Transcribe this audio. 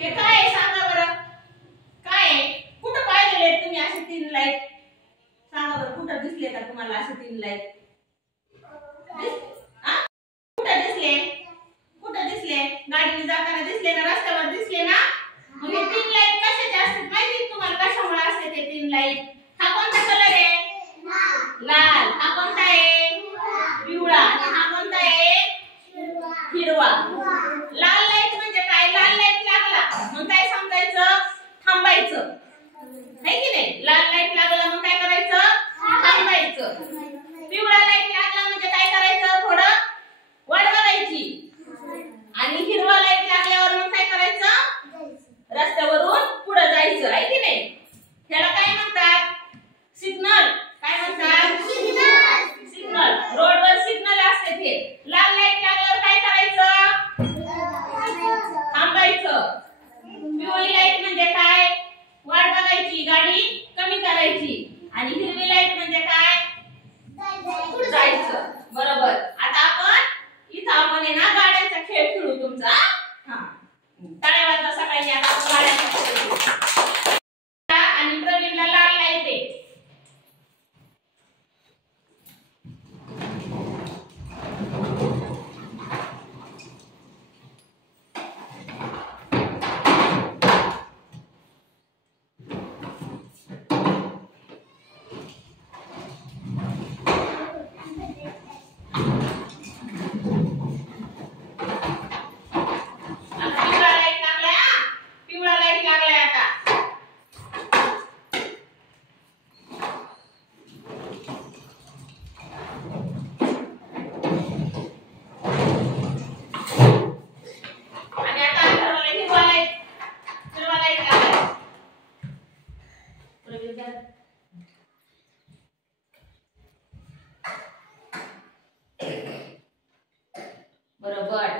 हे काय आहे सांगा बरं, काय आहे? कुठं पाहिलेले तुम्ही असे 3 लाईट? सांगा बरं, कुठं दिसले का तुम्हाला असे 3 लाईट? कुठं दिसले? कुठं दिसले? गाडीने जाताना दिसले ना, रस्त्यावर दिसले ना? मग हे 3 लाईट कशाचे असतात माहिती तुम्हाला? कशामुळे असते ते 3 लाईट? हा कोणता कलर आहे? लाल. हा कोणता आहे? पिवळा. आणि हा कोणता आहे? हिरवा. लाल लाईट म्हणजे काय? लाल लाईट लागला मग काय समजायचं? थांबायचं. है की नाही? लाल लाईट लागला मग काय करायचं? थांबायचं. पिवळा लाईट लागला म्हणजे काय करायचं? थोडं वाट बघायची. आणि हिरवा लाईट लागल्यावर मग काय करायचं? रस्त्यावरून पुढे जायचं. आहे की नाही? ह्याला काय म्हणतात? सिग्नल. काय म्हणतात? सिग्नल. सिग्नल. रोडवर सिग्नल असते ते. लाल लाईट लागल्यावर काय करायचं? थांबायचं. पिवळी लाईट म्हणजे काय? वाट बघायची, गाडी कमी करायची. आणि हिरवी लाईट म्हणजे काय? जायचं. बरोबर. आता आपण आहे ना गाड्यांचा खेळ खेळू तुमचा. हां, टाळ्या वाजवा सगळ्यांनी. आता आपण गाड्यांचा खेळ खेळू. आणि प्रवीणला लाल लाईट आहे. बरोबर.